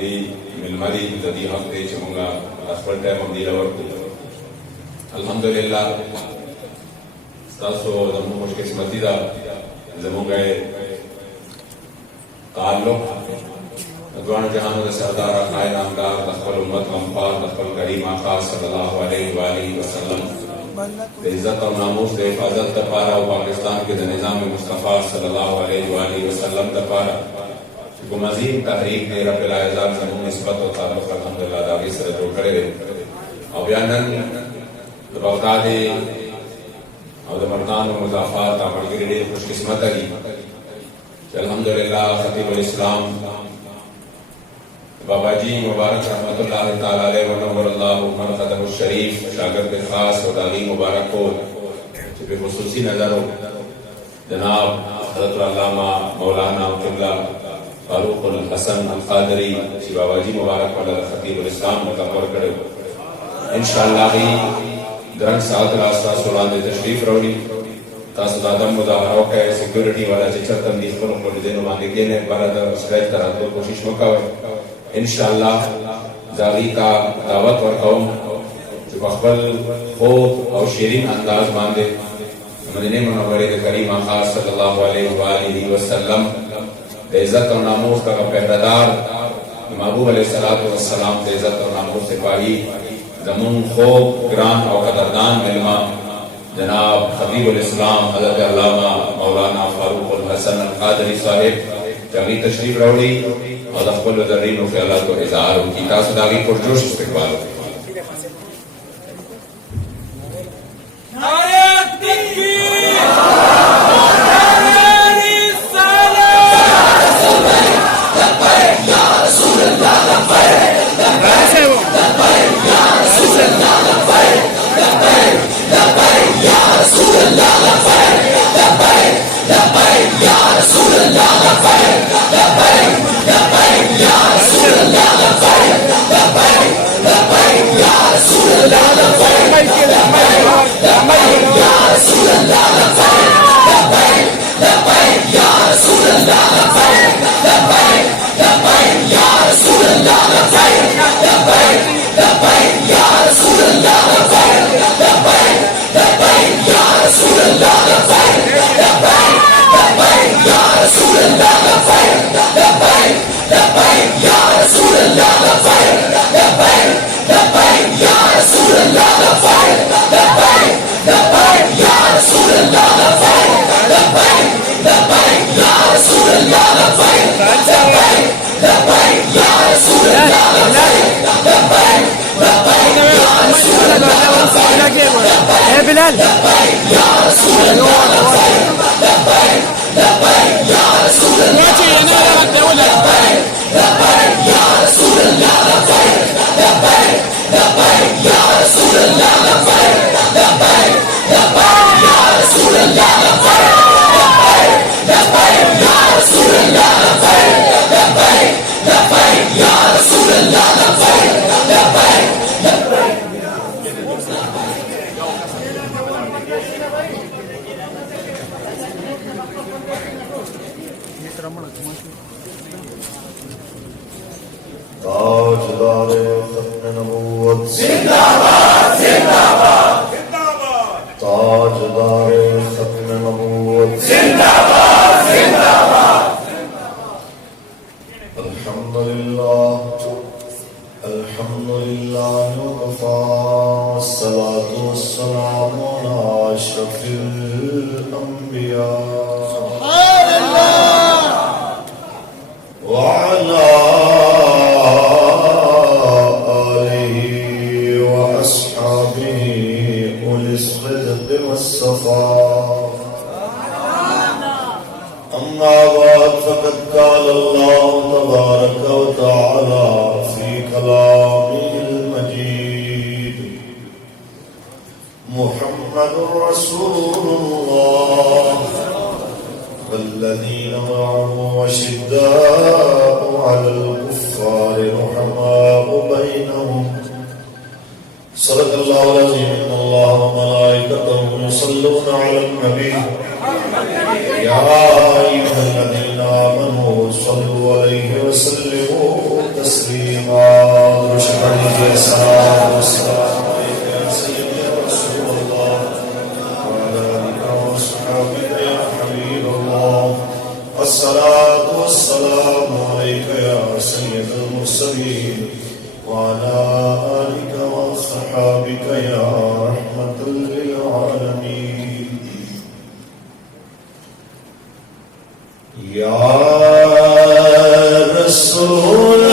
ملمدي تدي حق دي چمونگا اسفل ٹائم ہم دیل ورکو الحمدللہ ستاسو زمون خوش قسمتی دا زمونگا تعلق دوان جہانو دا سردار اقنائی نامدار دخل امت غمپار دخل کریم آقا صلی اللہ علیہ وآلہ وسلم دے عزت اور ناموس دے حفاظت دا پارا و پاکستان کے دا نظام مصطفیٰ صلی اللہ علیہ وآلہ وسلم دا پارا کو مزید تحریک نے رب العزت زمون نسبت و تعلق الحمدللہ داغی سے جو کرے اور بیانن بغداد اور مردان و مضافات عمل گریڈے خوش قسمت ہے الحمدللہ خطیب الاسلام بابا جی مبارک رحمت اللہ تعالی علیہ ونور اللہ مرقدہ الشریف شاگرد خاص و تعلیم مبارک کو بے خصوصی نظر ہو جناب حضرت علامہ مولانا قبلہ فاروق الحسن القادری شی بابا جی مبارک والا خطیب الاسلام مقبر کرے انشاءاللہ بھی درنگ ساتھ راستہ سولان دے تشریف روڑی تاسو دادم مداہروں کا سیکیورٹی والا چچر تندیخ پر ان کو دینوں مانے گئے بارد سکریت کرا دو کوشش مکاوے انشاءاللہ زاغی کا دعوت ورکاؤں جو بخبل خوب اور شیرین انداز باندے مدینہ منورے کریم آقا صلی اللہ علیہ وآلہ وسلم عزت اور ناموس کا پہردار محبوب علیہ السلام سے عزت اور ناموس سپاہی زمون خوب گران اور قدردان ملما جناب خطیب الاسلام حضرت علامہ مولانا فاروق الحسن القادری صاحب جاگی تشریف روڑی اور اخبر ذرین و خیالات و اظہار کی تاسو داغی پرجوش استقبال ہوتی بلال تاجدار ختم نبوت زندہ باد زندہ باد تاجدار ختم نبوت زندہ باد زندہ باد الحمدللہ الحمدللہ وکفی والصلاة والسلام علی اشرف الانبیاء وعلى آله وأصحابه أولي الصدق والصفاء أما بعد فقد قال الله تبارك وتعالى في كلامه المجيد محمد رسول الله والذين معه وشداء على الكفار رحماء بينهم صدق الله العظيم إن الله وملائكته يصلون على النبي يا أيها الذين آمنوا صلوا عليه وسلموا تسليما المرسلين وعلى آلك وأصحابك يا رحمة للعالمين يا رسول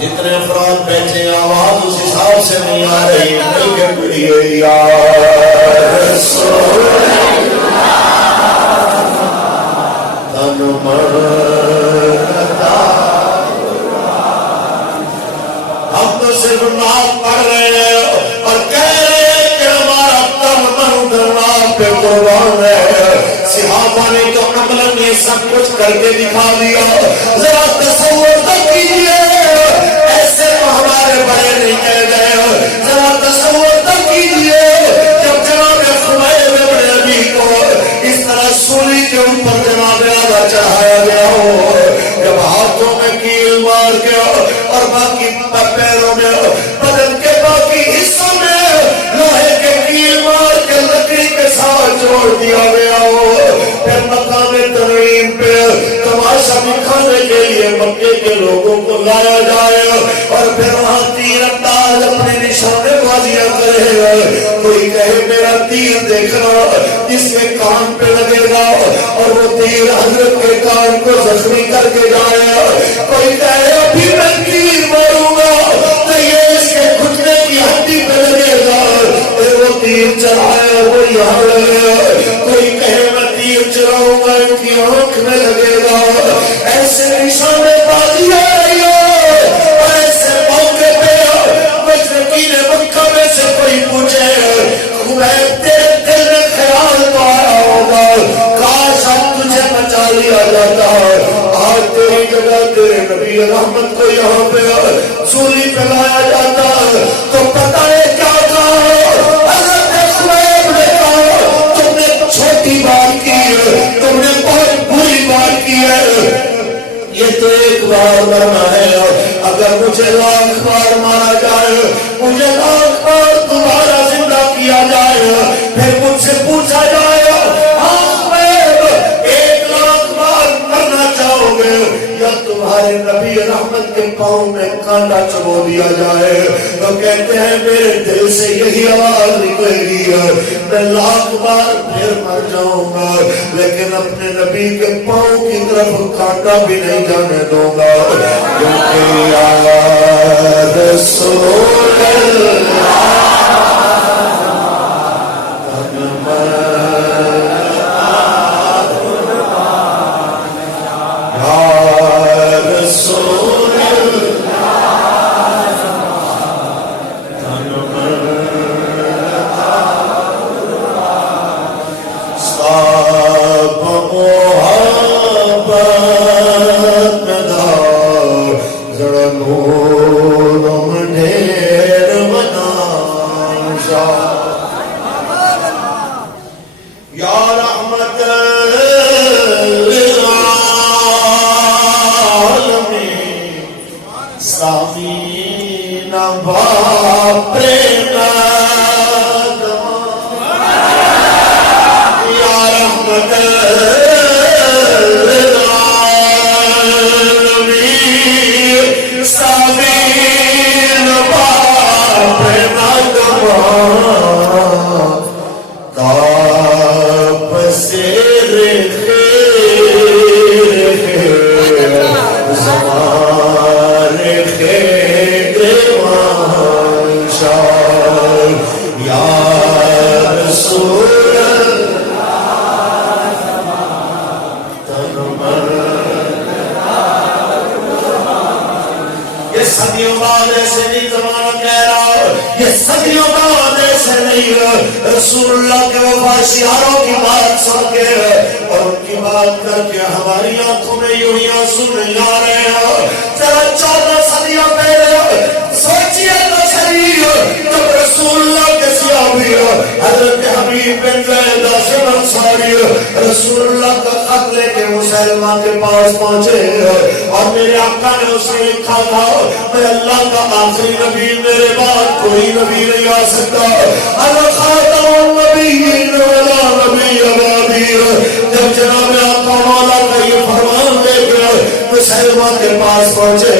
جتنے افراد بیٹھے آواز اس حساب سے نہیں آ رہی مل کے پڑھیے یا رسول تن مرتا ہم تو صرف نام پڑھ رہے ہیں اور کہہ رہے ہیں کہ ہمارا تن مرنا پہ قربان ہے صحابہ نے تو عملاً یہ سب کچھ کر کے دکھا دیا ذرا تصور تک کیجئے ہمارے بڑے نہیں کہہ گئے ذرا تصور تک کیجئے جب جناب خمیر بن ابی کو اس طرح سولی کے اوپر جناب آدھا چڑھایا گیا ہو جب ہاتھوں میں کیل مار گیا اور باقی پیروں میں بدن کے باقی حصوں میں لوہے کے کیل مار کے لکڑی کے ساتھ جوڑ دیا گیا ہو پھر مقام تنعیم پہ تماشا دکھانے کے لیے مکے کے لوگوں کو لایا جائے اور پھر وہاں تیر انداز اپنے نشانے بازیاں کرے گا کوئی کہے میرا تیر دیکھنا جس کے کان پہ لگے گا اور وہ تیر حضرت کے کان کو زخمی کر کے جائے گا کوئی کہے ابھی میں تیر ماروں گا تو یہ اس کے گھٹنے کی ہڈی پہ لگے گا پھر وہ تیر چلائے وہ یہاں لگے گا کوئی کہے میں تیر چلاؤں گا ان کی آنکھ میں لگے گا ایسے نشانے بازیاں کوئی پوچھے خبیب تیرے دل میں خیال تو آیا ہوگا کاش اب تجھے بچا لیا جاتا آج تیری جگہ تیرے نبی رحمت کو یہاں پہ سولی پہ لایا جاتا تو پتہ ہے کیا کہا حضرت خبیب نے کہا تم نے چھوٹی بات کی ہے تم نے بہت بری بات کی ہے یہ تو ایک بار مرنا ہے اگر مجھے لاکھ بار مارا جائے مجھے لاکھ بار دوبارہ زندہ کیا جائے پھر مجھ سے پوچھا جائے ایک لاکھ بار مرنا چاہو گے یا تمہارے نبی رحمت کے پاؤں میں کانٹا چبو دیا جائے تو کہتے ہیں میرے دل سے یہی آواز نکلے گی میں لاکھ بار پھر مر جاؤں گا لیکن اپنے نبی کے پاؤں کی طرف کانٹا بھی نہیں جانے دوں گا کیونکہ یا رسول اللہ Oh یا رسول یہ صدیوں بعد ایسے نہیں زمانہ کہہ رہا، یہ صدیوں بعد ایسے نہیں، رسول اللہ کے وفا شعاروں کی بات سن کے اور ان کی بات کر کے ہماری آنکھوں میں یوں ہی آنسو نہیں آ رہے ہیں۔ ذرا 14 صدیوں پہلے سوچیے تو صحیح، جب رسول اللہ کے صحابی حضرت حبیب بن زید انصاری رسول اللہ کا خط لے کے مسلمہ کے پاس پہنچے اور میرے آقا نے اسے لکھا تھا میں اللہ کا آخری نبی، میرے بعد کوئی نبی نہیں آ سکتا، انا خاتم النبیین ولا نبی بعدی۔ جب جناب آقا مولا کا یہ فرمان دے کے مسلمہ کے پاس پہنچے،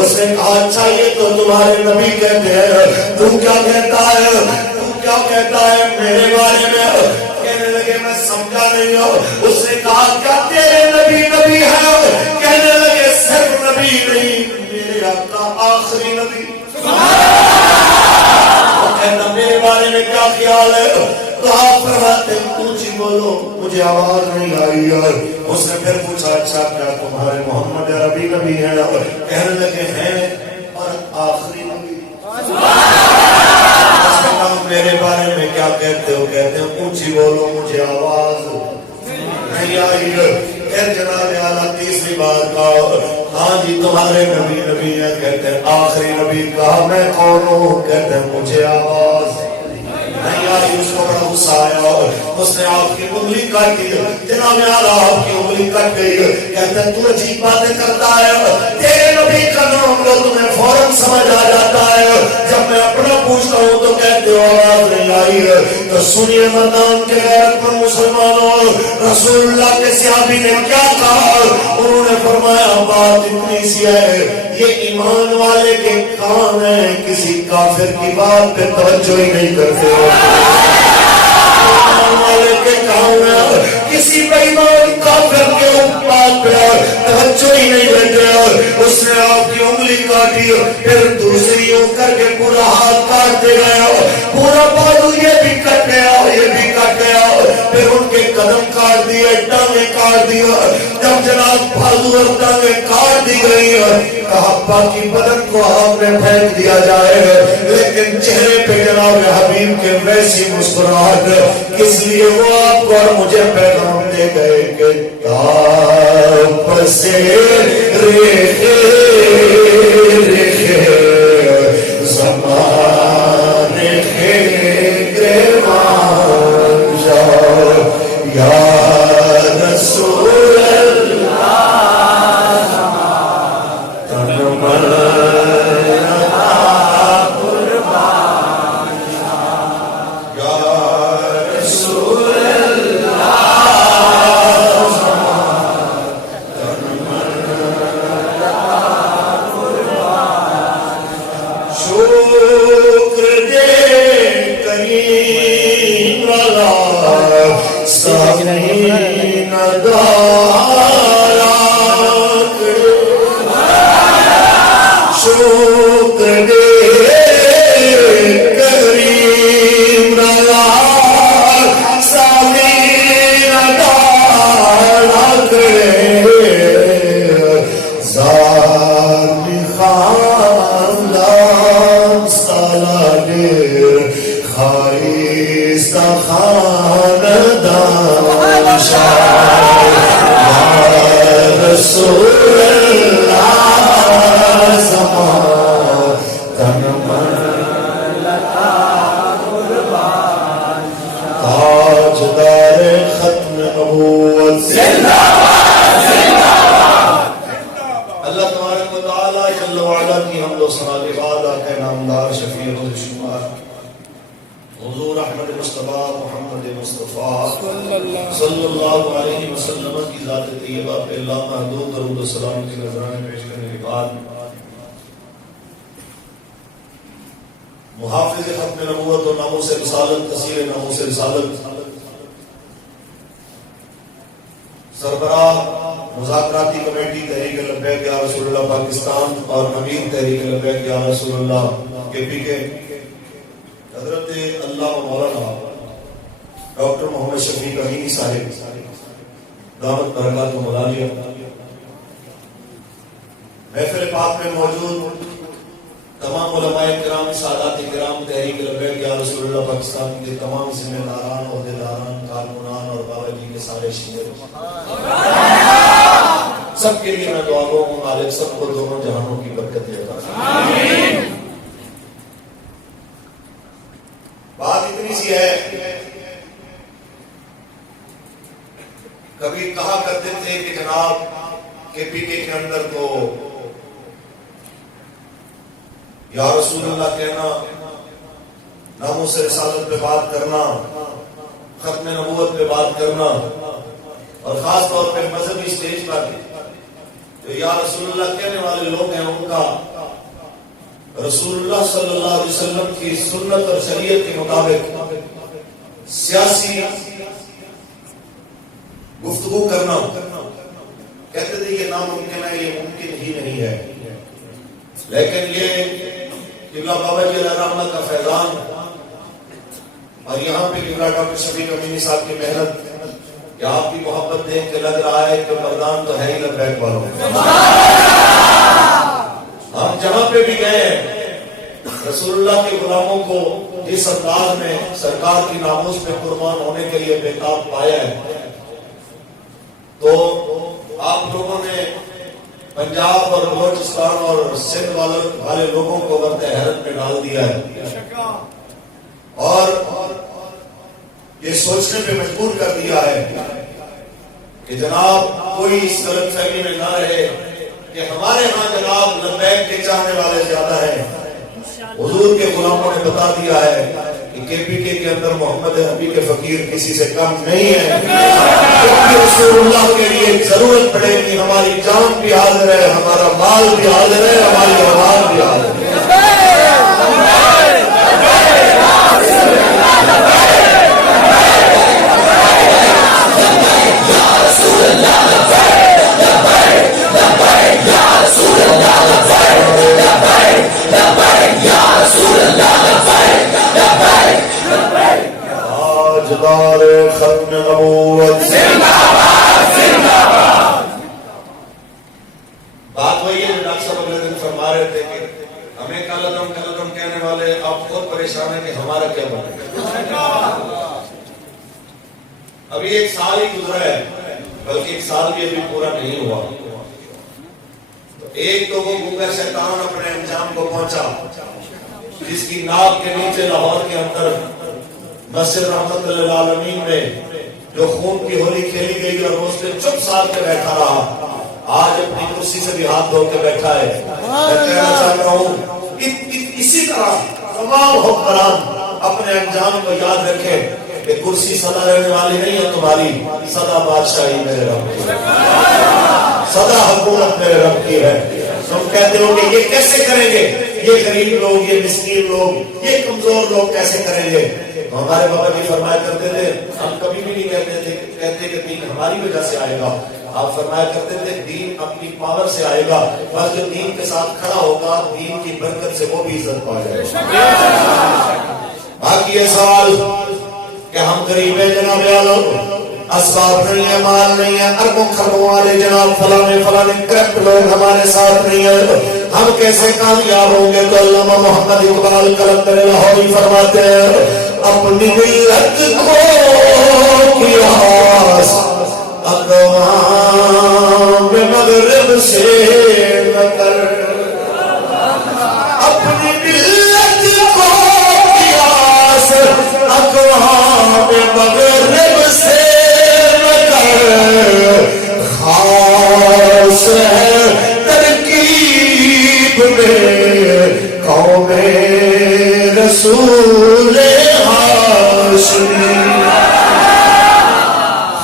اس نے کہا اچھا یہ تو تمہارے نبی کہتے ہیں، تم کیا کہتا ہے، تم کیا کہتا ہے میرے بارے میں؟ کہنے لگے میں سمجھا نہیں ہوں۔ اس نے کہا کیا تیرے نبی نبی ہے؟ کہنے لگے صرف نبی نہیں، میرے آقا آخری نبی۔ وہ کہتا میرے بارے میں کیا خیال ہے؟ تو آپ فرماتے اونچی بولو، مجھے آواز نہیں آئی۔ اور اس نے پھر پوچھا اچھا کیا تمہارے محمد عربی نبی ہیں؟ کہنے لگے ہیں اور آخری نبی۔ میرے بارے میں کیا کہتے ہو؟ کہتے ہیں اونچی بولو، مجھے آواز نہیں آئی۔ پھر جناب اعلیٰ تیسری بات کہا ہاں جی تمہارے نبی نبی ہیں، کہتے ہیں آخری نبی۔ کہا میں کون ہوں؟ کہتے ہیں مجھے آواز نہیں آئی۔ اس کو بڑا غصہ آیا اور اس نے آپ کی انگلی کاٹی، جناب اعلیٰ آپ کی انگلی کٹ گئی۔ کہتے ہیں تو عجیب باتیں کرتا ہے، تیرے نبی کا نام لو تمہیں فوراً سمجھ آ جاتا ہے، جب میں اپنا پوچھتا ہوں تو کہتے ہو آواز نہیں آئی۔ تو سنیے مردان کے غیرت مند مسلمانوں، رسول اللہ کے صحابی نے کیا کہا؟ انہوں نے فرمایا بات اتنی سی ہے، یہ ایمان والے کے کان ہیں، کسی کافر کی بات پہ توجہ ہی نہیں کرتے۔ ایمان والے کے کان ہیں، کسی بے ایمان کافر کے بات پہ توجہ ہی نہیں دیتے۔ اس نے آپ کی انگلی کاٹی، پھر دوسری یوں کر کے پورا ہاتھ کاٹ دے گیا، پورا بازو یہ بھی کٹ گیا یہ بھی کٹ گیا، پھر ان کے قدم کاٹ دیے، ٹانگیں کاٹ دی۔ جب جناب بازو اور ٹانگیں کاٹ دی گئی، کہا باقی بدن کو آگ میں پھینک دیا جائے، لیکن چہرے پہ جناب حبیب کے ویسی مسکراہٹ، کس لیے وہ آپ کو اور مجھے پیغام دے گئے کہ تاب سے ریخے ریخے زمانے گریوان جاؤ یا رسول اللہ تن من قربان یا رسول اللہ تن من شکر دے کریم والا سامین دارا شکر دے کریم والا سامین دارا زانی خاندان خاریست خاندان شاہ یا رسول اللہ زمان تن من لتا قربان تاجدار ختم نبوت زندہ باد زندہ باد۔ اللہ تبارک و تعالی جل وعلا کی حمد و ثنا کے بعد آقا نامدار شفیع الشمار حضور احمد مصطفیٰ محمد مصطفیٰ صلی اللہ علیہ وسلم کی ذات طیبہ پہ لا محدود درود و سلام کی نذرانے پیش کرنے کے بعد محافظ ختم نبوت و ناموس رسالت تسیر ناموس رسالت سربراہ مذاکراتی کمیٹی تحریک لبیک یا رسول اللہ پاکستان اور امیر تحریک لبیک یا رسول اللہ کے پی کے حضرت اللہ مولانا ڈاکٹر محمد شفیق امینی صاحب دعوت برکات و ملالیہ محفل پاک میں موجود تمام علماء کرام، سادات کرام، تحریک لبیک یا رسول اللہ پاکستان کے تمام ذمہ داران، عہدیداران، کارکنان اور بابا جی کے سارے شیعہ سب کے لیے میں دعا گو ہوں، مالک سب کو دونوں جہانوں کی برکت دے گا۔ آمین۔ بات اتنی سی ہے، کبھی کہا کرتے تھے کہ جناب KPK کے اندر تو یا رسول اللہ کہنا، ناموس رسالت پہ بات کرنا، ختم نبوت پہ بات کرنا، اور خاص طور پہ مذہبی سٹیج پر جو یا رسول اللہ کہنے والے لوگ ہیں ان کا رسول اللہ صلی اللہ علیہ وسلم کی سنت اور شریعت کے مطابق سیاسی گفتگو کرنا، کہتے تھے یہ ناممکن ہے، یہ ممکن ہی نہیں ہے، لیکن یہ قبلہ بابا جی علیہ رحمہ کا فیضان اور یہاں پہ قبلہ ڈاکٹر شفیق امینی صاحب کی محنت کہ آپ کی محبت دیکھ کے لگ رہا ہے کہ مردان تو ہے ہی لبیک والوں۔ ہم جہاں پہ بھی گئے ہیں رسول اللہ کے غلاموں کو جس انداز میں سرکار کی ناموس پہ قربان ہونے کے لیے بےتاب پایا ہے، تو آپ لوگوں نے پنجاب اور بلوچستان اور سندھ والے لوگوں کو وقت حیرت میں ڈال دیا ہے اور یہ سوچنے پہ مجبور کر دیا ہے کہ جناب کوئی اس غلط فہمی میں نہ رہے کہ ہمارے ہاں جناب لبیک کے چاہنے والے زیادہ ہیں۔ حضور کے غلاموں نے بتا دیا ہے کہ KPK کے اندر محمد حبیب کے فقیر کسی سے کم نہیں ہے، کیونکہ رسول اللہ کے لیے ضرورت پڑے کہ ہماری جان بھی حاضر ہے، ہمارا مال بھی حاضر ہے، ہماری اولاد بھی حاضر ہے۔ تاجدار ختم نبوت زندہ باد، زندہ باد۔ بات وہی ہے جو ڈاکٹر صاحب اگلے دن فرما رہے تھے کہ ہمیں کالدم کہنے والے آپ خود پریشان ہیں کہ ہمارا کیا بنے گا۔ ابھی ایک سال ہی گزرا ہے، بلکہ ایک سال بھی ابھی پورا نہیں ہوا، ایک تو وہ گونگا شیطان اپنے انجام کو پہنچا جس کی ناک کے نیچے لاہور کے اندر مسجد رحمت للعالمین میں جو خون کی ہولی کھیلی گئی اور اس نے چپ ساتھ کے بیٹھا رہا، آج اپنی کرسی سے بھی ہاتھ دھو کے بیٹھا ہے۔ میں کہنا چاہتا ہوں اسی طرح تمام حکمران اپنے انجام کو یاد رکھیں کہ کرسی سدا رہنے والی نہیں ہے تمہاری، سدا بادشاہی میرے رب کی ہے، سدا حکومت میرے رب کی ہے۔ تم کہتے ہو کہ یہ کیسے کریں گے، یہ غریب لوگ، یہ مسکین لوگ، یہ کمزور لوگ کیسے کریں گے؟ تو ہمارے بابا جی فرمایا کرتے تھے، ہم کبھی بھی نہیں کہتے کہ دین ہماری وجہ سے آئے گا، آپ فرمایا کرتے تھے دین اپنی پاور سے آئے گا، بس جو دین کے ساتھ کھڑا ہوگا دین کی برکت سے وہ بھی عزت پا جائے گا۔ باقی یہ سوال کہ ہم غریب ہیں جناب عالم، اسباب نہیں ہے، مال نہیں ہے، اربوں خربوں والے جناب فلانے کرپٹ لوگ ہمارے ساتھ نہیں ہے، ہم کیسے کامیاب ہوں گے؟ تو علامہ محمد اقبال قلندر لاہوری فرماتے ہیں اپنی ملت کو قیاس اقوام مغرب سے نہ کر، اپنی ملت کو قیاس اقوام مغرب سے خاص ہے ترکیب میں قوم رسول ہاشمی،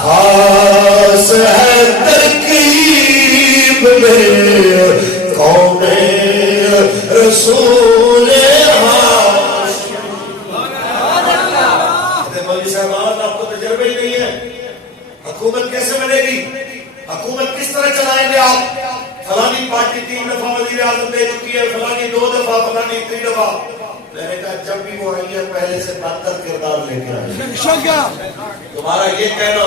خاص ہے ترکیب میں قوم رسول ہاشمی۔ مولوی صاحبان آپ کو تجربہ ہی نہیں ہے، حکومت کیسے بنے گی، حکومت کس طرح چلائیں گے آپ؟ فلانی پارٹی 3 دفعہ وزیر اعظم دے چکی ہے، فلانی 2 دفعہ، فلانی 3 دفعہ، میں نے کہا جب بھی وہ آئی ہے پہلے سے بدتر کردار لے کر آئی. تمہارا یہ کہنا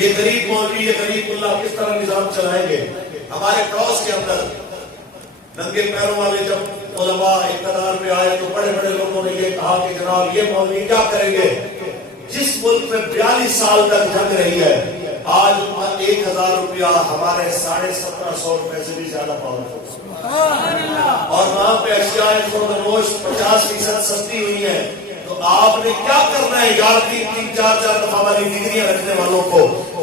یہ غریب مولوی یہ غریب اللہ کس طرح نظام چلائیں گے. ہمارے پڑوس کے اندر ننگے پیروں والے جب علماء اقتدار پہ آئے تو بڑے بڑے لوگوں نے یہ کہا کہ جناب یہ مولوی کیا کریں گے. جس ملک میں 42 سال تک جنگ رہی ہے آج 1000 روپیہ ہمارے 1750 روپے سے بھی زیادہ پاورفل اور وہاں پہ اشیاء خوردنوش 50% سستی ہوئی ہے. تو آپ نے کیا کرنا ہے یار 3-4 دفعہ والی ڈگریاں رکھنے والوں کو.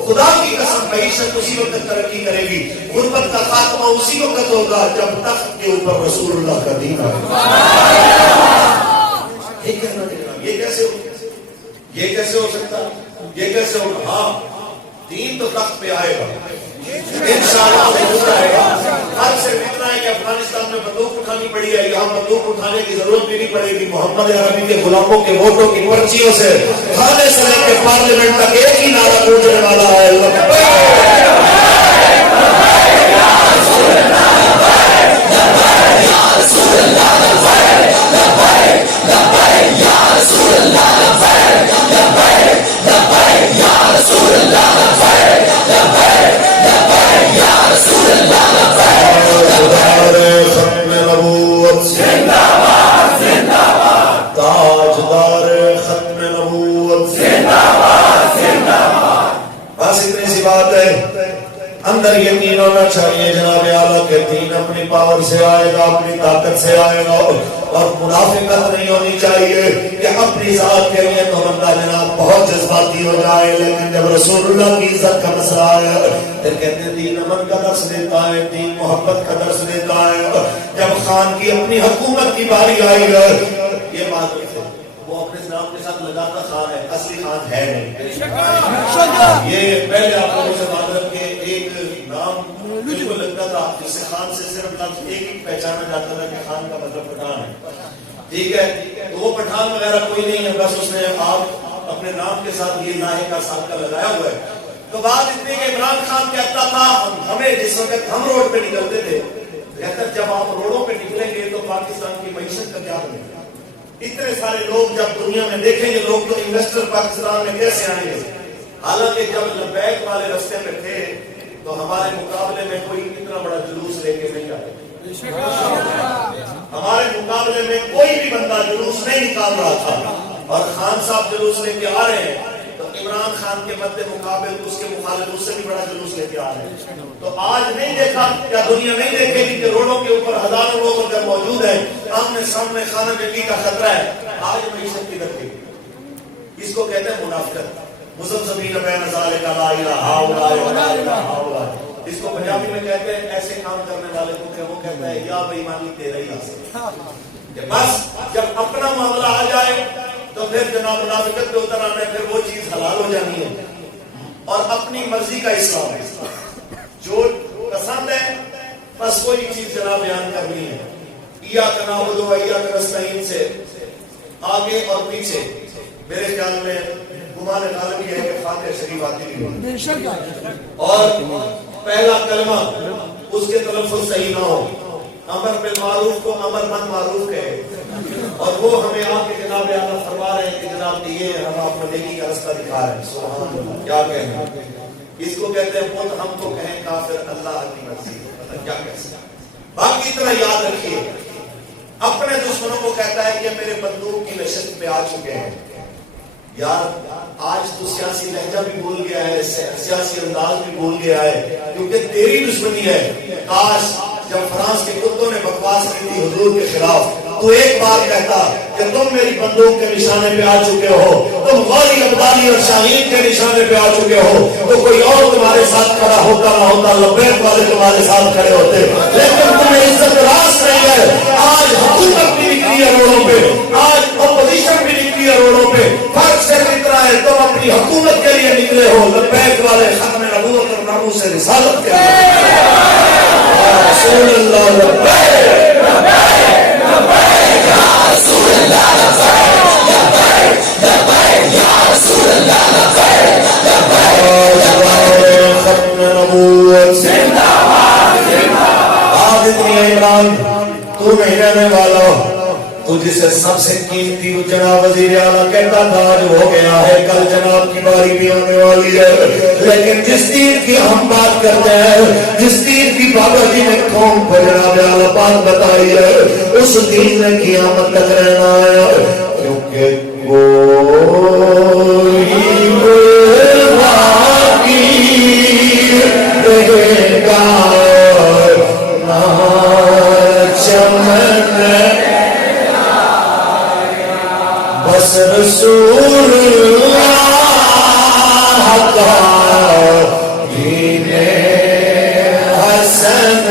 خدا کی قسم معیشت اسی وقت ترقی کرے گی. غربت کا خاتمہ اسی وقت ہوگا جب تخت کے اوپر رسول اللہ کا دین آئے. یہ کیسے ہو سکتا یہ کیسے ہوگا. ہاں دین تو تخت پہ آئے گا انشاءاللہ ضرور آئے گا. ہر سے اتنا ہے کہ افغانستان میں بندوق اٹھانی پڑی ہے یہاں بندوق اٹھانے کی ضرورت بھی نہیں پڑے گی. محمد عربی کے غلاموں کے ووٹوں کی پرچیوں سے تھانے سے لے کے پارلیمنٹ تک ایک ہی نعرہ گونجنے والا ہے. اندر یقین ہونا چاہیے جناب اعلیٰ کہ دین اپنی پاور سے آئے گا اپنی طاقت سے آئے گا اور منافقت نہیں ہونی چاہیے کہ اپنی ذات کے لیے تو بندہ جناب بہت جذباتی ہو جائے. لیکن جب رسول اللہ کی عزت کا مسئلہ آئے پھر کہتے ہیں دین امن کا درس دیتا ہے دین محبت کا درس دیتا ہے. جب خان کی اپنی حکومت کی باری آئی یہ بات وہ اپنے نام کے ساتھ لگاتا خان ہے اصلی خان ہے نہیں. یہ پہلے آپ لوگوں سے معذرت کے ایک نام بالکل لگتا تھا جس سے خان سے صرف لفظ ایک ہی پہچانا جاتا تھا کہ خان کا مطلب پٹھان ہے. ٹھیک ہے تو وہ پٹھان وغیرہ کوئی نہیں ہے بس اس نے آپ اپنے نام کے ساتھ یہ لاہے کا ساتھ لگایا ہوا ہے. تو بات اتنی کہ عمران خان کہتا تھا ہمیں جس وقت ہم روڈ پہ نکلتے تھے کہتا جب آپ روڈوں پہ نکلیں گے تو پاکستان کی معیشت کا کیا بنے گا. اتنے سارے لوگ جب دنیا میں دیکھیں گے لوگ تو انویسٹر پاکستان میں کیسے آئیں گے. حالانکہ جب لبیک والے رستے پہ تھے تو ہمارے مقابلے میں کوئی اتنا بڑا جلوس لے کے نہیں آئے. ہمارے مقابلے میں کوئی بھی بندہ جلوس نہیں نکال رہا تھا اور خان صاحب جلوس لے کے آ رہے ہیں تو عمران خان کے مد مقابل اس کے مخالف اس سے بھی بڑا جلوس لے کے آ رہے ہیں. تو آج نہیں دیکھا کیا دنیا نہیں دیکھے گی کہ روڈوں کے اوپر ہزاروں لوگ اگر موجود ہیں آمنے سامنے خانہ جنگی کا خطرہ ہے. آج معیشت کی درجے اس کو کہتے ہیں منافقت. مذبذبین بین ذالک لا الہ الا اللہ لا الہ الا اللہ. اس کو پنجابی میں کہتے ہیں ایسے کام کرنے والے کو کہ وہ کہتا ہے یا بے ایمانی تیرا ہی حاصل. بس جب اپنا معاملہ آ جائے تو پھر جناب منافقت پہ اتر آنا ہے پھر وہ چیز حلال ہو جانی ہے اور اپنی مرضی کا اسلام ہے. جو پسند ہے بس کوئی چیز جناب بیان کرنی ہے. ایاک نعبد و ایاک نستعین سے آگے اور پیچھے میرے خیال میں گمان غالب یہ ہے کہ فاتحہ شریف آتی بھی اور پہلا کلمہ اس کے تلفظ صحیح نہ ہو. امر بالمعروف کو امر من معروف کہے اور وہ ہمیں آپ کے جناب اعلیٰ فرما رہے ہیں کہ جناب یہ ہم آپ کو نیکی کا رستہ دکھا رہے ہیں. سبحان اللہ کیا کہیں اس کو کہتے ہیں بت ہم کو کہیں کافر اللہ کی مرضی کیا کہہ سکتے. باقی اتنا یاد رکھیے اپنے دشمنوں کو کہتا ہے کہ میرے بندوق کی نشست پہ آ چکے ہیں. یار آج تو سیاسی لہجہ بھی بھول گیا ہے سیاسی انداز بھی بھول گیا ہے کیونکہ تیری دشمنی ہے. کاش جب فرانس کے کتوں نے بکواس کی تھی حضور کے خلاف تو ایک بات کہتا کہ تم میری بندوق کے نشانے پہ آ چکے ہو تم غوری عبدالی اور شاہین کے نشانے پہ آ چکے ہو تو کوئی اور تمہارے ساتھ کھڑا ہوتا نہ ہوتا لبیک والے تمہارے ساتھ کھڑے ہوتے لیکن تمہیں عزت راست نہیں ہے. آج حکومت بھی نکلی ہے روڈوں پہ آج اپوزیشن بھی نکلی ہے روڈوں پہ فرق سے اتنا ہے تم اپنی حکومت کے لیے نکلے ہو لبیک والے ختم نبوت اور ناموس سے رسالت کے لیے. رسول اللہ لبیک لبیک لبیک یا رسول اللہ لبیک لبیک یا رسول اللہ لبیک لبیک ختم نبوت زندہ باد زندہ باد. آج اتنی عمران تو نہیں رہنے والا تو جسے سب سب سے قیمتی جناب وزیر اعلیٰ کہتا تھا آج ہو گیا ہے کل جناب کی باری بھی آنے والی ہے، لیکن جس دین کی ہم بات کرتے ہیں، جس دین کی بابا جی نے قوم کو جناب اعلیٰ بات بتائی ہے، اس دین نے قیامت تک رہنا ہے، کیونکہ رسول اللہ کا دین حسن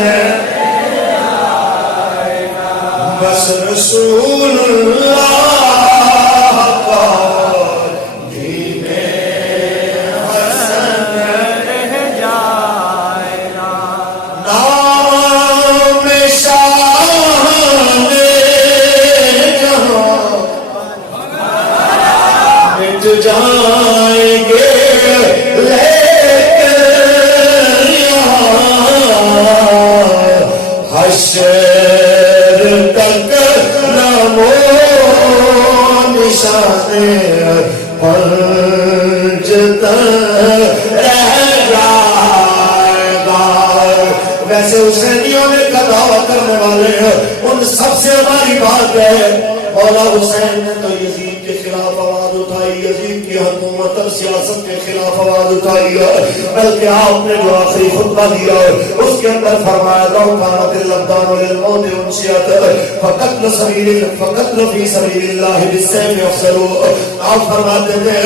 بس رسول اللہ کا دین حسن رہ جائے نام شاہ جائیں گے لیکن حشر تک نمو نشان پنجتا رہ جائے گا۔ ویسے حسینیوں میں کا دعویٰ کرنے والے ہیں، ان سب سے ہماری بات ہے، مولا حسین نے تو یزید کے خلاف آواز اٹھائی، یزید کی حکومت اور سیاست کے خلاف آواز اٹھائی ہے، بلکہ آپ نے جو آخری خطبہ دیا اس کے اندر فرمایا لو کانت الابدان للموت انشئت فقتل فی سبیل اللہ بالسیف افضل۔ آپ فرماتے تھے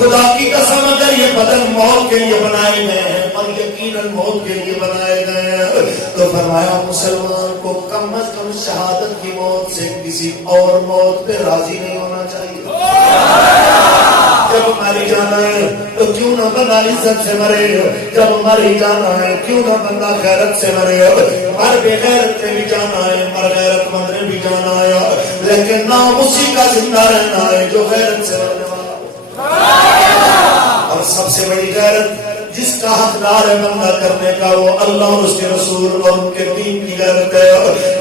خدا کی قسم اگر یہ بدن موت کے لیے بنائے گئے ہیں اور یقیناً موت کے لیے بنائے گئے ہیں، تو فرمایا مسلمان کو کم از کم شہادت کی موت سے کسی اور موت پہ راضی نہیں ہونا چاہیے۔ جب ہماری جانا ہے تو کیوں نہ بندہ عزت سے مرے، جب ہماری جانا ہے کیوں نہ بندہ غیرت سے مرے، ہر بے غیرت نے بھی جانا ہے، ہر غیرت مند نے بھی جانا ہے، لیکن نام اسی کا زندہ رہنا ہے جو غیرت سے مرنے والا۔ اور سب سے بڑی غیرت جس کا حقدار ہے بندہ کرنے کا وہ اللہ اور اس کے رسول اور ان کے دین کی غیرت ہے،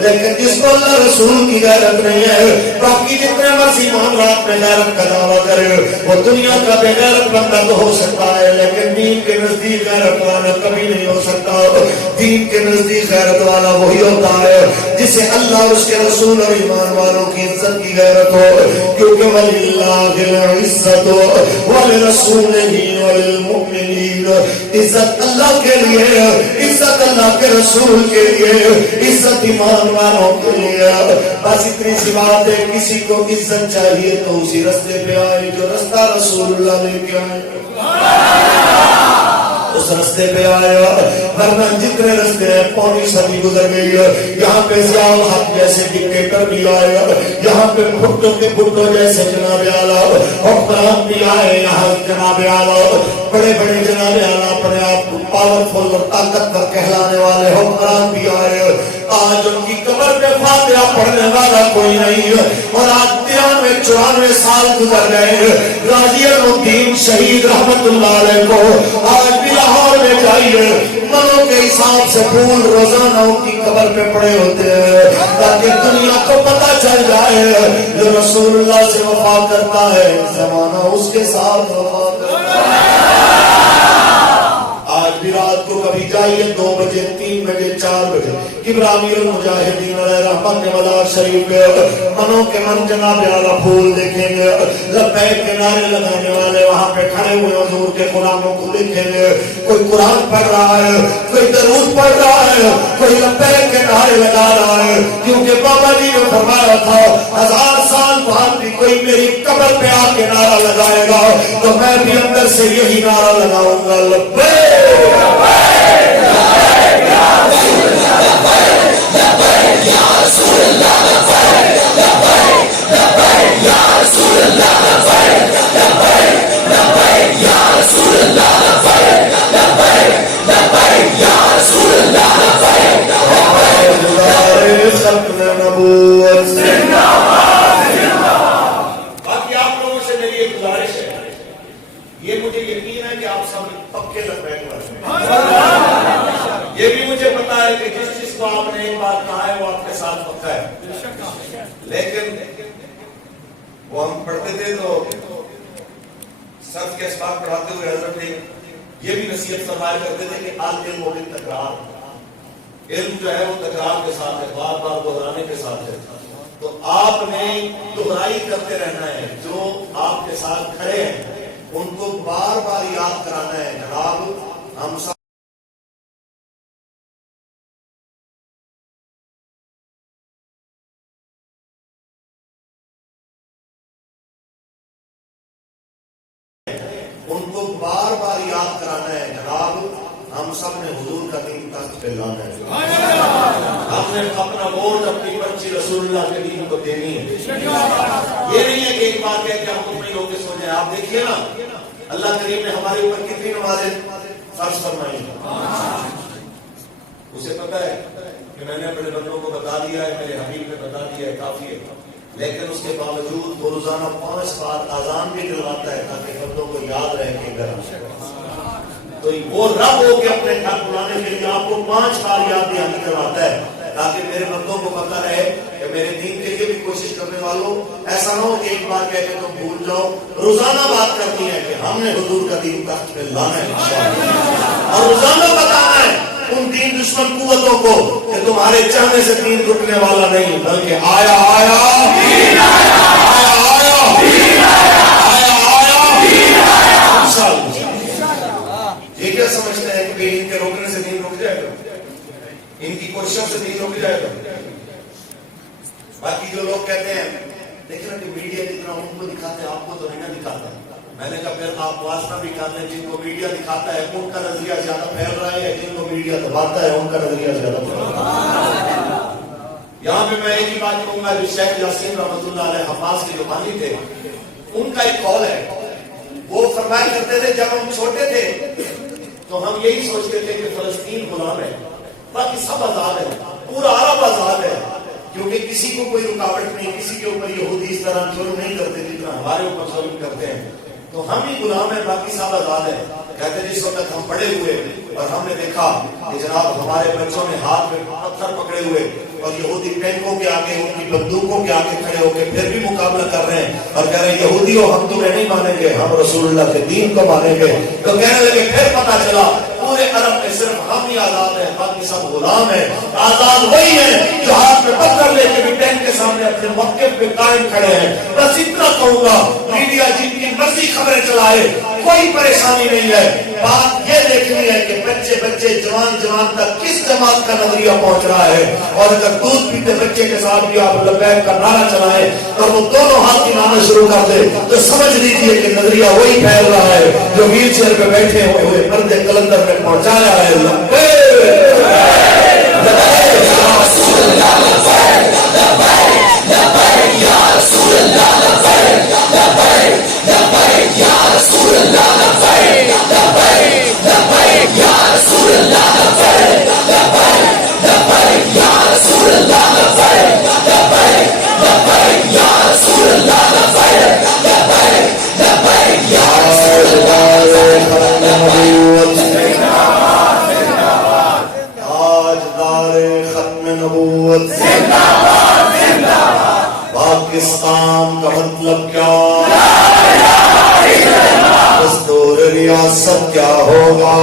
لیکن جس کو اللہ رسول کی غیرت نہیں ہے، باقی جتنے مرضی معاملات میں غیرت کا دعویٰ کرے، وہ دنیا کا بے غیرت بندہ تو ہو سکتا ہے لیکن دین کے نزدیک غیرت والا کبھی نہیں ہو سکتا۔ دین کے نزدیک غیرت والا وہی ہوتا ہے جسے اللہ اور اس کے رسول اور ایمان والوں کی عزت کی غیرت ہو، کیونکہ وَلِلَّهِ الْعِزَّةُ وَلِرَسُولِهِ وَلِلْمُؤْمِنِينَ، عزت اللہ کے لیے، عزت اللہ کے رسول کے لیے، عزت ایمان والوں کے لیے۔ بس اتنی سی بات ہے، کسی کو عزت چاہیے تو اسی رستے پہ آئے جو رستہ رسول اللہ لے کے آئے، اس رستے پہ آیا، ورنہ جتنے رستے ہیں پوری صدی گزر گئی ہے، یہاں پہ ضیاء الحق جیسے ڈکٹیٹر بھی آیا، یہاں پہ بھٹو کے بھٹو جیسے جناب اعلیٰ حکمران بھی آئے، یہاں جناب اعلیٰ بڑے بڑے جناب اعلیٰ اپنے آپ کو پاورفل اور طاقتور کہلانے والے حکمران بھی آئے، آج ان کی قبر پہ فاتحہ پڑھنے والا کوئی نہیں ہے، اور آج 93-94 سال گزر گئے، غازی الدین شہید رحمت اللہ علیہ کو آج بھی لاہور میں جائیے، منوں کے حساب سے پھول روزانہ ان کی قبر پہ پڑے ہوتے ہیں، تاکہ دنیا کو پتہ چل جائے جو رسول اللہ سے وفا کرتا ہے زمانہ اس کے ساتھ وفا کرتا ہے۔ آج بھی رات کو کبھی جائیے 2 بجے 3 بجے 4 بجے ابراہیم المجاہدین علیہ رحمت کے مزار شریف پہ منوں کے من جناب اعلیٰ پھول دیکھیں گے، لبیک کے نعرے لگانے والے وہاں پہ کھڑے ہوئے حضور کے غلاموں کو دیکھیں گے، کوئی قرآن پڑھ رہا ہے، کوئی درود پڑھ رہا ہے، کوئی لبیک کے نعرے لگا رہا ہے، کیونکہ بابا جی نے فرمایا تھا 1000 سال بعد بھی کوئی میری قبر پہ آ کے نعرہ لگائے گا تو میں بھی اندر سے یہی نعرہ لگاؤں گا، لبیک باقی آپ لوگوں سے میری ایک گزارش ہے، یہ مجھے یقین ہے کہ آپ سب پکے لبیک والے ہیں، یہ بھی مجھے پتا ہے کہ جس کو آپ نے ایک بات کہا ہے وہ آپ کے ساتھ پکا ہے، لیکن وہ ہم پڑھتے تھے تو صرف کے اسباق پڑھاتے ہوئے حضرت نے یہ بھی نصیحت فرمایا کرتے تھے کہ العلم بالتکرار، علم جو ہے وہ تکرار کے ساتھ ہے، بار بار دہرانے کے ساتھ ہے. تو آپ نے دہرائی کرتے رہنا ہے، جو آپ کے ساتھ کھڑے ہیں ان کو بار بار یاد کرانا ہے. جناب ہم سب ان کو بار بار یاد کرانا ہے. جناب ہم سب نے حضور کا دین تخت پہ لانا ہے. ہم نے اپنا ووٹ اپنی پرچی رسول اللہ کے دین کو دینی ہے. یہ نہیں ہے کہ ایک بار کہہ کے ہم اپنے لوگ کے سو جائیں. آپ دیکھیے نا اللہ کریم نے ہمارے اوپر کتنی نمازیں فرض فرمائی. اسے پتا ہے کہ میں نے اپنے بندوں کو بتا دیا ہے، میرے حبیب نے بتا دیا ہے، کافی ہے. لیکن اس کے باوجود وہ روزانہ 5 بار اذان بھی دلواتا ہے تاکہ بندوں کو یاد رہے کہ گھر. تو وہ رب ہو کے اپنے گھر بلانے کے لیے آپ کو 5 بار یاد دہانی کرواتا ہے تاکہ میرے بندوں کو پتا رہے کہ میرے دین کے لیے بھی کوشش کرنے والوں ایسا نہ ہو کہ ایک بار کہہ کے تم بھول جاؤ. روزانہ بات کرنی ہے کہ ہم نے حضور کا دین تخت پہ لانا ہے اور روزانہ بتانا ہے ان دین دشمن قوتوں کو کہ تمہارے چاہنے سے دین رکنے والا نہیں، بلکہ آیا آیا دین آیا، آیا آیا دین آیا، آیا آیا دین آیا. یہ کیا سمجھتے ہیں کہ ان کے روکنے سے دین رک جائے گا، ان کی کوششوں سے دین رک جائے گا؟ باقی جو لوگ کہتے ہیں دیکھیں نا کہ میڈیا جتنا ان کو دکھاتے ہیں آپ کو تو نہیں نہ دکھاتا. میں نے کہا پھر آپ واسطہ بھی کر لیں، جن کو میڈیا دکھاتا ہے ان کا نظریہ زیادہ پھیل رہا ہے، جن کو میڈیا دباتا ہے ان کا نظریہ زیادہ پھیل رہا ہے. یہاں پہ میں ایک ہی بات کہوں گا، جو شیخ یاسین رحمۃ اللہ علیہ حماس کے جو بانی تھے ان کا ایک قول ہے. وہ فرمایا کرتے تھے جب ہم چھوٹے تھے تو ہم یہی سوچتے تھے کہ فلسطین غلام ہے، باقی سب آزاد ہے، پورا عرب آزاد ہے، کیونکہ کسی کو کوئی رکاوٹ نہیں، کسی کے اوپر یہودی اس طرح ظلم نہیں کرتے جتنا ہمارے اوپر ظلم کرتے ہیں. تو ہم ہی غلام ہیں، باقی سب آزاد ہیں. کہتے جس وقت ہم بڑے ہوئے اور ہم نے دیکھا کہ جناب ہمارے بچوں نے ہاتھ میں پتھر پکڑے ہوئے اور یہودی ٹینکوں کے آگے ان کی بندوقوں کے آگے کھڑے ہو کے پھر بھی مقابلہ کر رہے ہیں اور کہہ رہے ہیں یہودیوں ہم تمہیں نہیں مانیں گے، ہم رسول اللہ کے دین کو مانیں گے. تو کہنے لگے پھر پتا چلا پورے عرب میں صرف ہم ہی آزاد ہیں، باقی سب غلام ہیں. آزاد وہی ہیں جو ہاتھ میں پتھر لے کے بھی ٹینک کے سامنے اپنے موقف پہ قائم کھڑے ہیں. بس اتنا کہوں گا، میڈیا جن کی مرضی خبریں چلائے کوئی پریشانی نہیں ہے. بات یہ دیکھنی ہے کہ بچے بچے جوان جوان تک کس جماعت کا نظریہ پہنچ رہا ہے. اور اگر دودھ پیتے بچے کے ساتھ بھی آپ لبیک کا نعرہ چلائیں اور وہ دونوں ہاتھ ملانا شروع کر دے تو سمجھ لیجیے کہ نظریہ وہی پھیل رہا ہے جو ویل چیئر پہ بیٹھے ہوئے مرد کلندر میں پہنچایا ہے. پاکستان کا مطلب کیا، دستور ریاست کیا ہوگا؟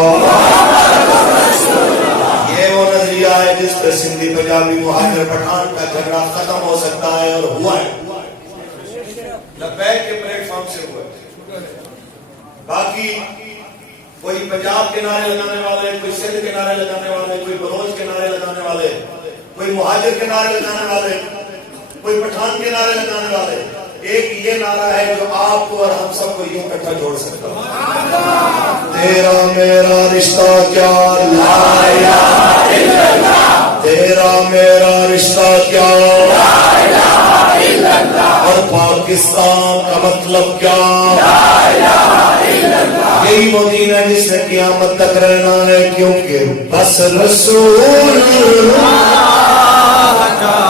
یہ وہ نظریہ ہے جس پہ سندھی پنجابی مہاجر پٹھان کا جھگڑا ختم ہو سکتا ہے اور ہوا ہے. لبیک کے پلیٹ فارم سے ہوا ہے. باقی کوئی پنجاب کے نعرے لگانے والے، کوئی سندھ کے نعرے لگانے والے، کوئی بلوچ کے نعرے لگانے والے، کوئی مہاجر کے نعرے لگانے والے، کوئی پٹھان کے نعرے لگانے والے، ایک یہ نعرہ ہے جو آپ کو اور ہم سب کو یوں اکٹھا جوڑ سکتا ہے. تیرا میرا رشتہ کیا، لا الہ الا اللہ. تیرا میرا رشتہ کیا، لا الہ الا اللہ. اور پاکستان کا مطلب کیا، لا الہ الا اللہ. یہی وہ دین ہے جس نے قیامت تک رہنا ہے، کیونکہ بس رسول اللہ کا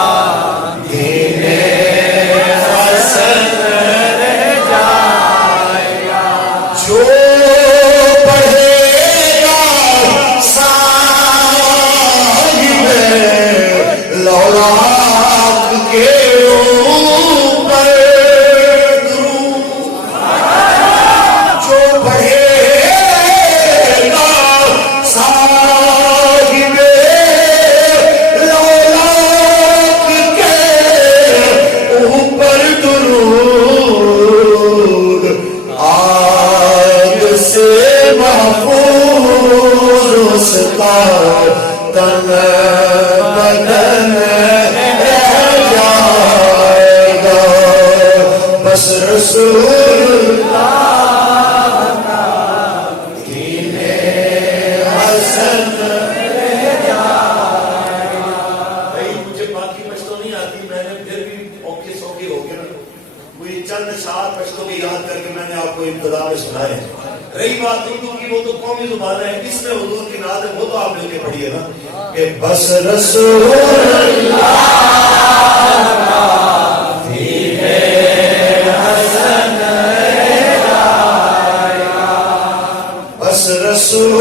آگ سے محفوظ اس کا تن بدن رہ جائے گا بس رسول رہی بات اردو کی وہ تو قومی زبان ہے اس میں حضور کی نعت ہے وہ تو آپ مل کے پڑھیے نا کہ بس رسول اللہ بس رسول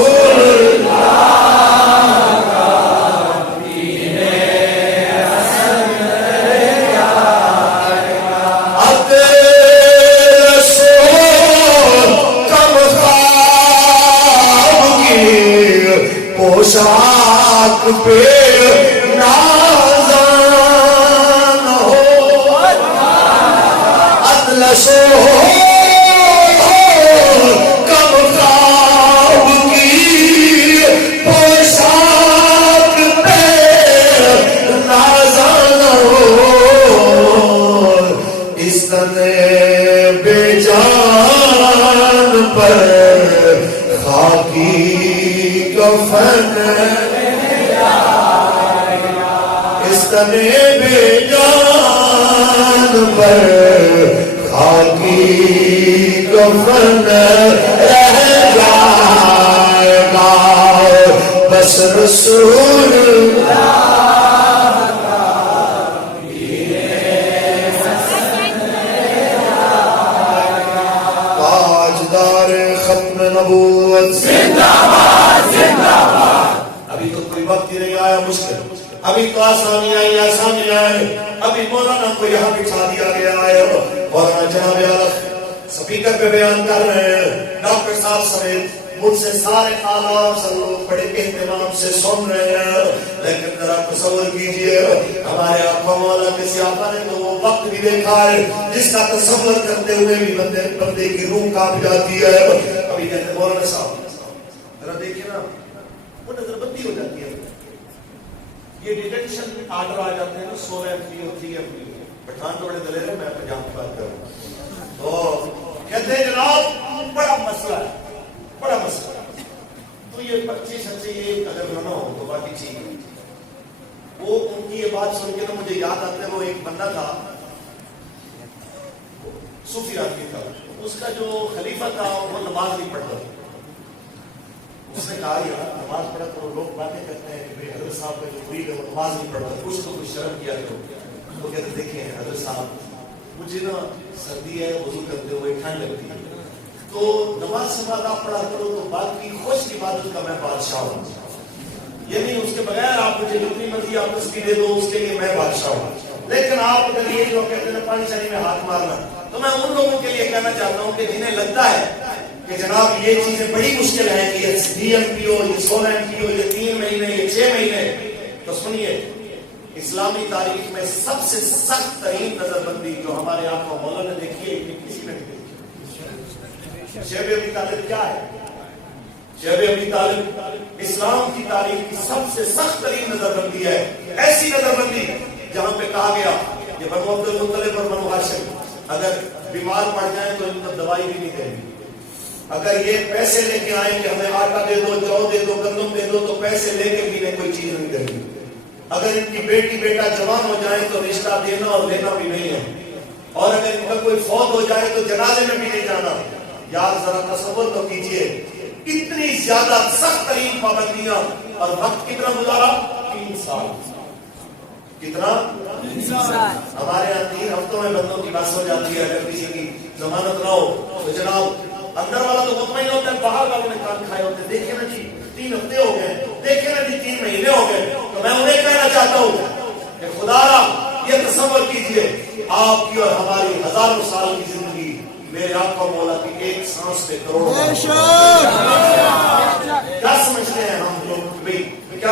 پوشاک پہ نازان ہو اطلس ہو کم خواب کی پوشاک پہ نازان ہو اس طرح بے جان پر خاکی کفن اس طرح بے جان پر خاکی کفن رہ جائے گا بس رسول تاجدار ختم نبوت زندہ باد زندہ باد. ابھی تو کوئی وقت ہی نہیں آیا مشکل ابھی تو آسانی آئی آسانی آئی ابھی مولانا کو یہاں بٹھا دیا گیا ہے مولانا جناب عالم سپیکر پہ بیان کر رہے ہیں ڈاکٹر صاحب سمیت مجھ سے سارے آلام سب لوگ بڑے اہتمام سے سن رہے ہیں لیکن ذرا تصور کیجئے ہمارے آقا مولا کے سیاپا نے تو وہ وقت بھی دیکھا ہے جس کا تصور کرتے ہوئے بھی بندے کی روح کانپ جاتی ہے ابھی کہتے ہیں مولانا صاحب ذرا دیکھیں نا وہ نظر بندی ہو جاتی ہے یہ ڈیٹیکشن آرڈر آ جاتے ہیں نا 16 MP اور 3 MP پٹھان تو بڑے دلیر ہیں میں پنجاب کی بات کروں تو کہتے ہیں جناب بڑا مسئلہ ہے بڑا مسئلہ تو یہ 25 سچے یہ اگر نہ ہو تو باقی ٹھیک ہے وہ ان کی یہ بات سن کے تو مجھے یاد آتا ہے وہ ایک بندہ تھا صوفی آدمی تھا اس کا جو خلیفہ تھا وہ نماز نہیں پڑھتا اس نے کہا یار نماز پڑھا تو لوگ باتیں کرتے ہیں کہ حضرت صاحب کا جو مرید ہے وہ نماز نہیں پڑھتا کچھ تو کچھ شرم کیا کرو وہ کہتے دیکھیں حضرت صاحب مجھے نا سردی ہے وضو کرتے ہوئے ٹھنڈ لگتی ہے تو نماز سے بعد آپ پڑھا کرو تو باقی خوش عبادت کا میں بادشاہ ہوں یعنی اس کے بغیر آپ مجھے جتنی مرضی آپ تسبیح دے دو اس کے لیے میں بادشاہ ہوں لیکن آپ اگر یہ جو کہتے ہیں پانی شانی میں ہاتھ مارنا تو میں ان لوگوں کے لیے کہنا چاہتا ہوں کہ جنہیں لگتا ہے کہ جناب یہ چیزیں بڑی مشکل ہے کہ یہ 3 MP ہو یہ 16 MP ہو یہ 3 مہینے یہ 6 مہینے تو سنیے اسلامی تاریخ میں سب سے سخت ترین نظر بندی جو ہمارے آقا مولا نے دیکھی ہے کہ کسی نے نہیں دیکھی شیب ابی طالب کیا ہے شیب ابی طالب اسلام کی تاریخ کی سب سے سخت ترین نظر بندی ہے ایسی نظر بندی جہاں پہ کہا گیا کہ بنو عبد المطلب اور بنو ہاشم اگر بیمار پڑ جائیں تو ان کو دوائی بھی نہیں دیں گے اگر یہ پیسے لے کے آئیں کہ ہمیں آٹا دے دو جو دے دو گندم دے دو تو پیسے لے کے بھی انہیں کوئی چیز نہیں دیں گے اگر ان کی بیٹی بیٹا جوان ہو جائے تو رشتہ دینا اور لینا بھی نہیں ہے اور اگر ان کا کوئی فوت ہو جائے تو جنازے میں بھی نہیں جانا یار ذرا تصور تو کیجئے اتنی زیادہ سخت ترین پابندیاں اور وقت کتنا گزارا 3 سال کتنا ہمارے یہاں 3 ہفتوں میں بندوں کی بس ہو جاتی ہے اگر کسی کی ضمانت نہ ہو تو جناب اندر والا تو مطمئن ہوتا ہے باہر والوں نے کام کھائے ہوتے ہیں دیکھیں نا جی 3 ہفتے ہو گئے دیکھیں نا جی 3 مہینے ہو گئے تو میں انہیں کہنا چاہتا ہوں کہ خدا را یہ تصور کیجئے آپ کی اور ہماری ہزاروں سال کی زندگی میرے آقا مولا کی ایک سانس پہ کروڑوں کیا سمجھتے ہیں ہم لوگ بھائی کیا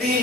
3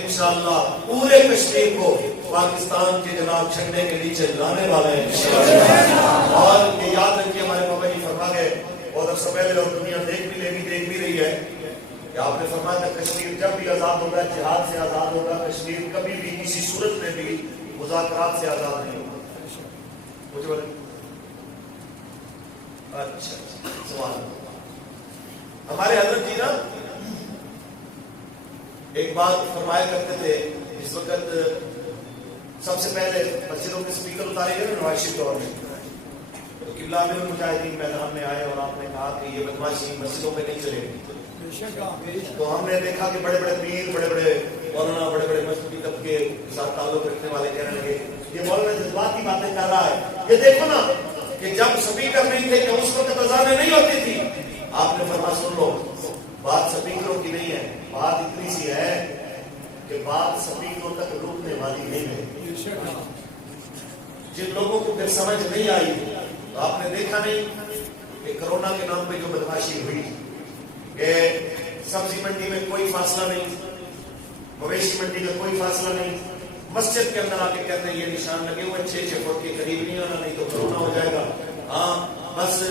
انشاءاللہ پورے کشمیر کو پاکستان کے جناب جھنڈے کے نیچے لانے والے ہیں انشاءاللہ. اور یہ یاد رکھیے ہمارے بابا جی فرما گئے بہت عرصہ پہلے اور دنیا دیکھ بھی رہی ہے کہ آپ نے فرمایا تھا کشمیر جب بھی آزاد ہوگا جہاد سے آزاد ہوگا, کشمیر کبھی بھی کسی صورت میں بھی مذاکرات سے آزاد نہیں ہوگا. مجھے بولے اچھا سوال ہمارے حضرت جی نا ایک بات فرمایا کرتے تھے. اس وقت سب سے پہلے مسجدوں کے اسپیکر اتارے گئے نا نواز شریف دور میں, تو قبلہ امیر المجاہدین میدان میں آئے اور آپ نے کہا کہ یہ بدماشی مسجدوں پہ نہیں چلے گی. تو ہم نے دیکھا کہ بڑے بڑے پیر, بڑے بڑے مولانا, بڑے بڑے مذہبی طبقے کے ساتھ تعلق رکھنے والے کہنے لگے یہ مولانا جذبات کی باتیں کر رہا ہے. یہ دیکھو نا کہ جب اسپیکر نہیں تھے کہ اس وقت اذانیں نہیں ہوتی تھی. آپ نے فرمایا سن لو بات اسپیکروں کی نہیں ہے, بات اتنی سی ہے کہ بات اسپیکروں تک روکنے والی نہیں ہے. جن لوگوں کو پھر سمجھ نہیں آئی تو آپ نے دیکھا نہیں کہ کرونا کے نام پہ جو بدماشی ہوئی کہ سبزی منڈی میں کوئی فاصلہ نہیں, مویشی منڈی میں کوئی فاصلہ نہیں, مسجد کے اندر آ کے کہتے ہیں یہ نشان لگے ہوئے 6 فٹ کے قریب نہیں آنا نہیں تو کرونا ہو جائے گا. ہاں بس,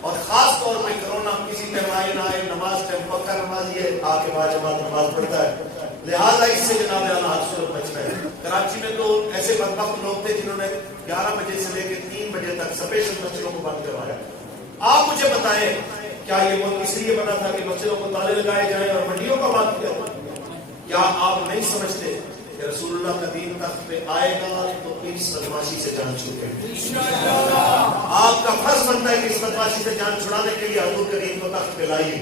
اور خاص طور پہ کرونا کسی طرح نہ آئے, نماز ٹائم پکا نماز یہ آ کے بعد جماعت نماز پڑھتا ہے. لہٰذا اس سے جناب اعلیٰ حادثوں بچنا ہے. کراچی میں تو ایسے بدبخت لوگ تھے جنہوں نے 11 بجے سے لے کے 3 بجے تک سپیشل مسجدوں کو بند کروایا. آپ مجھے بتائیں کیا یہ ملک اس لیے بنا تھا کہ مسجدوں کو تالے لگائے جائیں اور منڈیوں کا بند کیا؟ کیا آپ نہیں سمجھتے کہ رسول اللہ کا دین تخت پہ آئے گا تو اس بدماشی سے جان چھوٹے؟ آپ کا فرض بنتا ہے کہ اس بدماشی سے جان چھڑانے کے لیے حضور کریم کو تخت پہ لائیے.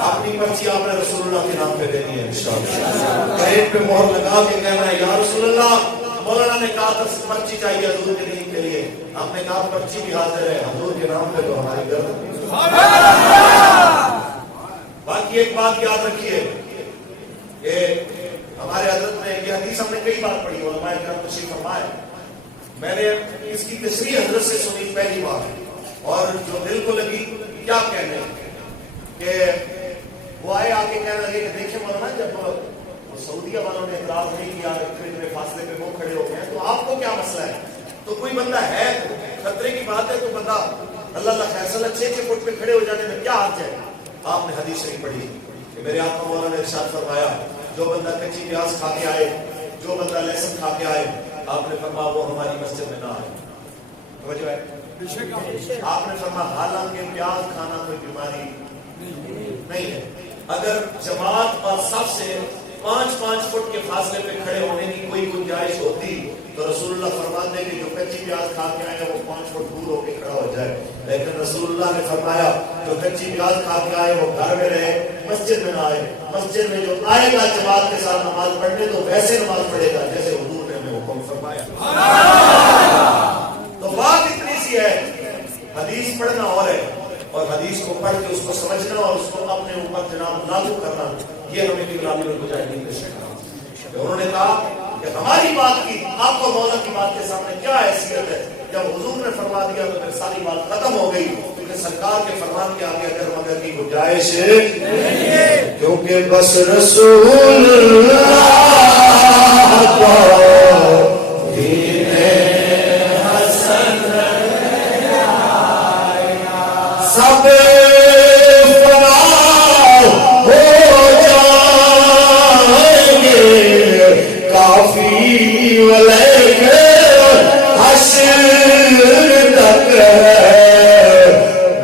اپنی پرچی آپ نے رسول اللہ کے نام پہ دینی ہے انشاءاللہ. پیٹ پہ مہر لگا کے کہنا ہے یا رسول اللہ. مولانا نے کہا تھا پرچی چاہیے حضور کے دین کے لیے, ہم نے کہا پرچی بھی حاضر ہے حضور کے نام پہ تو ہماری گردن. باقی ایک بات یاد رکھیے کہ ہمارے حضرت نے یہ حدیث ہم نے کئی بار پڑھی, علماء کرام تشریف فرمائے. میں نے اس کی تشریح حضرت سے سنی پہلی بار اور جو دل کو لگی کیا کہنے کہ وہ آئے آ کے کہنے لگے کہ دیکھیں مولانا جب سعودیہ والوں نے اعتراض نہیں کیا اتنے فاصلے پہ وہ کھڑے ہو گئے ہیں تو آپ کو کیا مسئلہ ہے؟ تو کوئی بندہ ہے تو خطرے کی بات ہے تو بندہ اللہ فیصلہ 6 فٹ پہ کھڑے ہو جانے میں کیا حرج ہے؟ آپ نے حدیث شریف پڑھی کہ میرے آقا مولانا نے ارشاد فرمایا جو بندہ کچی پیاز کھا کے آئے, جو بندہ لہسن کھا کے آئے, آپ نے فرمایا وہ ہماری مسجد میں نہ آئے. توجہ ہے؟ آپ نے فرمایا حالانکہ پیاز کھانا کوئی بیماری نہیں ہے. اگر جماعت اور سب سے 5 فٹ کے فاصلے پہ کھڑے ہونے کی کوئی گنجائش ہوتی تو رسول اللہ فرماتے کہ جو کچی پیاز کھا کے آئے وہ 5 فٹ دور ہو کے کھڑا ہو جائے. لیکن رسول اللہ نے فرمایا جو کچی پیاز کھا کے آئے وہ گھر میں رہے, مسجد میں نہ آئے. مسجد میں جو آئے گا جماعت کے ساتھ نماز پڑھنے تو ویسے نماز پڑھے گا جیسے حضور نے ہمیں حکم فرمایا. تو بات اتنی سی ہے, حدیث پڑھنا اور ہے اور حدیث کو پڑھ کے اس کو سمجھنا اور اس کو اپنے اوپر جناب لاگو کرنا, یہ ہمیں غلامی المجاہدین نے سکھایا. انہوں نے کہا کہ ہماری بات کی آپ کو مولا کی بات کے سامنے کیا حیثیت ہے؟ جب حضور نے فرما دیا تو پھر ساری بات ختم ہو گئی, کیونکہ سرکار کے فرمان کے آگے اگر مگر کی گنجائش نہیں, کیونکہ بس رسول اللہ دین حسن سب فنا ہو جائیں گے, کافی ولیکن حشر تک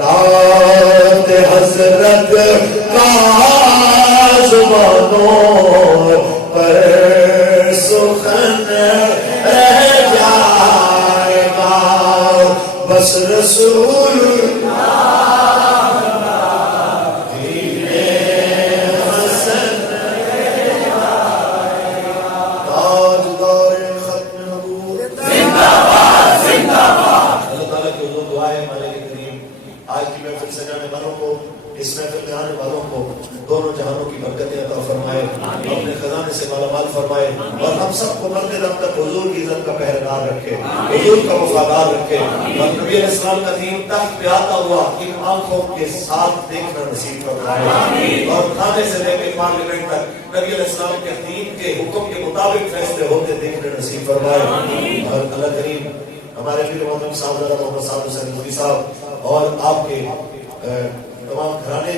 نعت حضرت کا زبانوں پر سخن رہ جائے گا. بس رسول اس محفل میں آنے والوں کو دونوں جہانوں کی برکتیں عطا فرمائے، اپنے خزانے سے مالا مال فرمائے، اور ہم سب کو مرتے دم تک حضور کی عزت کا پہرےدار رکھے، حضور کا وفادار رکھے، اور نبی علیہ السلام کا دین تخت پہ آتا ہوا ان آنکھوں کے ساتھ دیکھنا نصیب فرمائے، اور کھانے سے لے کے پارلیمنٹ تک نبی علیہ السلام کے دین کے حکم کے مطابق فیصلے ہوتے دیکھنے نصیب فرمائے۔ اور اللہ کریم ہمارے پیر محترم صاحب محمد صاحب حسین صاحب اور آپ کے تمام گھرانے